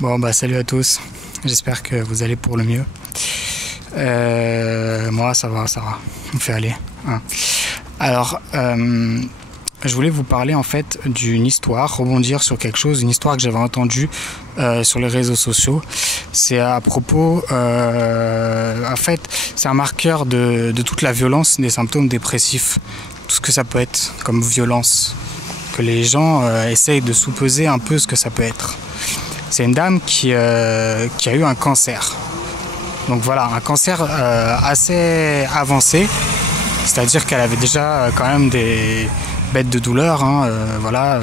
Bon bah salut à tous, j'espère que vous allez pour le mieux. Moi ça va, on fait aller. Hein. Alors, je voulais vous parler en fait d'une histoire, rebondir sur quelque chose, une histoire que j'avais entendue sur les réseaux sociaux. C'est à propos, en fait, c'est un marqueur de toute la violence des symptômes dépressifs, tout ce que ça peut être comme violence, que les gens essayent de sous-peser un peu ce que ça peut être. C'est une dame qui a eu un cancer. Donc voilà, un cancer assez avancé, c'est-à-dire qu'elle avait déjà quand même des bêtes de douleur, voilà,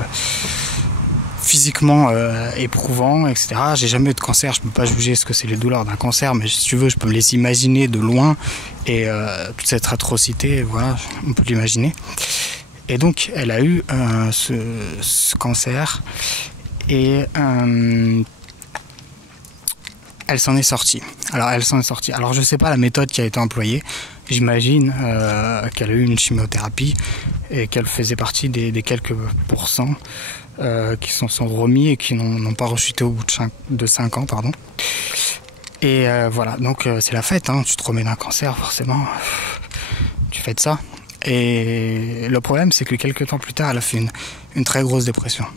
physiquement éprouvant, etc. J'ai jamais eu de cancer, je peux pas juger ce que c'est les douleurs d'un cancer, mais si tu veux, je peux me les imaginer de loin, et toute cette atrocité, voilà, on peut l'imaginer. Et donc, elle a eu ce cancer, et elle s'en est sortie. Alors je sais pas la méthode qui a été employée. J'imagine qu'elle a eu une chimiothérapie et qu'elle faisait partie des quelques pourcents qui s'en sont remis et qui n'ont pas rechuté au bout de 5 ans. Pardon. Et voilà, donc c'est la fête, hein. Tu te remets d'un cancer, forcément. Tu fais de ça. Et le problème, c'est que quelques temps plus tard, elle a fait une très grosse dépression.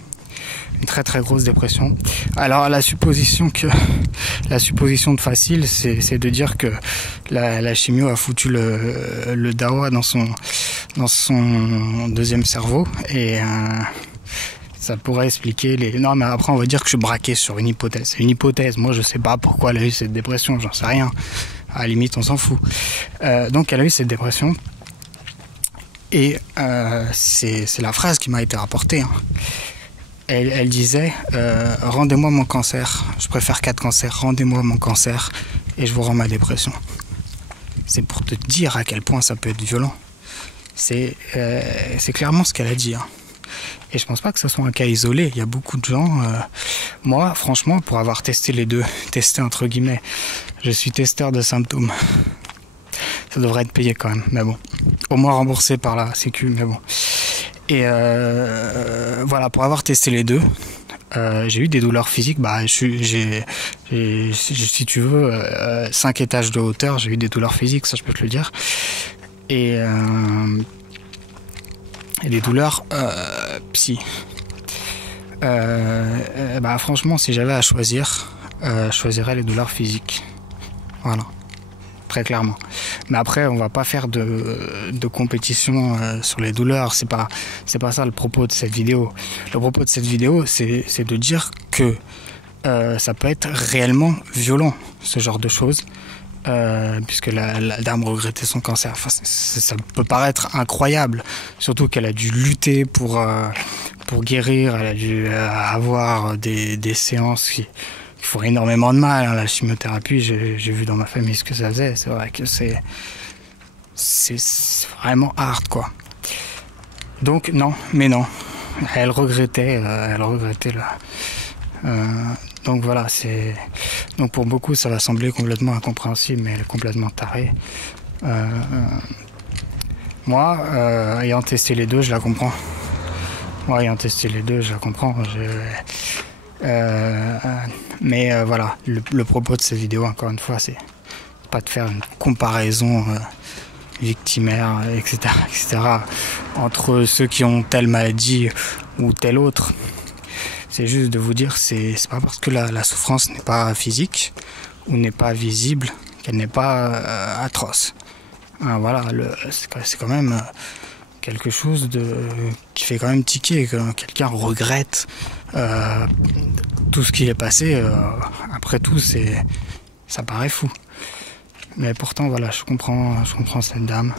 Une très très grosse dépression. Alors la supposition de facile, c'est de dire que la chimio a foutu le dawa dans son deuxième cerveau, et ça pourrait expliquer les... Non mais après on va dire que je suis braqué sur une hypothèse. C'est une hypothèse, moi je sais pas pourquoi elle a eu cette dépression, j'en sais rien. À la limite on s'en fout. Donc elle a eu cette dépression, et c'est la phrase qui m'a été rapportée, hein. Elle disait rendez-moi mon cancer, je préfère 4 cancers, rendez-moi mon cancer et je vous rends ma dépression. C'est pour te dire à quel point ça peut être violent. C'est clairement ce qu'elle a dit, hein. Et je pense pas que ce soit un cas isolé. Il y a beaucoup de gens. Moi, franchement, pour avoir testé les deux, testé entre guillemets, je suis testeur de symptômes. Ça devrait être payé quand même, mais bon. Au moins remboursé par la Sécu, mais bon. Et voilà, pour avoir testé les deux, j'ai eu des douleurs physiques. Bah, j'ai si tu veux, 5 étages de hauteur, j'ai eu des douleurs physiques, ça je peux te le dire. Et des douleurs psy. Bah, franchement, si j'avais à choisir, je choisirais les douleurs physiques. Voilà. Très clairement. Mais après, on va pas faire de compétition sur les douleurs. C'est pas ça le propos de cette vidéo. Le propos de cette vidéo, c'est de dire que ça peut être réellement violent, ce genre de choses, puisque la dame regrettait son cancer. Enfin, ça peut paraître incroyable, surtout qu'elle a dû lutter pour guérir. Elle a dû avoir des séances qui font énormément de mal, hein. La chimiothérapie, j'ai vu dans ma famille ce que ça faisait. C'est vrai que c'est vraiment hard, quoi. Donc non, elle regrettait là. Donc voilà, donc pour beaucoup ça va sembler complètement incompréhensible, mais elle est complètement tarée. Moi, ayant testé les deux, je la comprends. Mais voilà, le propos de cette vidéo, encore une fois, c'est pas de faire une comparaison victimaire, etc., entre ceux qui ont telle maladie ou telle autre. C'est juste de vous dire, c'est pas parce que la souffrance n'est pas physique ou n'est pas visible qu'elle n'est pas atroce. Voilà, c'est quand même quelque chose qui fait quand même tiquer, que quelqu'un regrette tout ce qui est passé. Après tout, ça paraît fou. Mais pourtant, voilà, je comprends cette dame.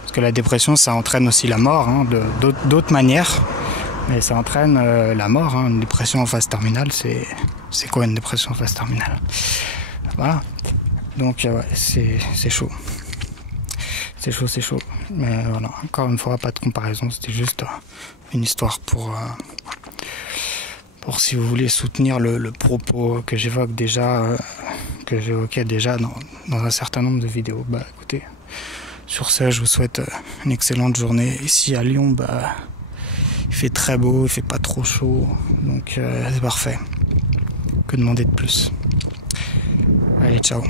Parce que la dépression, ça entraîne aussi la mort, hein, d'autres manières. Mais ça entraîne la mort, hein. Une dépression en phase terminale, c'est quoi une dépression en phase terminale? Voilà. Donc, ouais, c'est chaud. C'est chaud. Mais voilà, encore une fois, pas de comparaison. C'était juste une histoire pour si vous voulez soutenir le propos que j'évoque déjà, que j'évoquais déjà dans un certain nombre de vidéos. Bah écoutez, sur ce, je vous souhaite une excellente journée. Ici à Lyon, bah il fait très beau, il fait pas trop chaud, donc c'est parfait. Que demander de plus? Allez, ciao.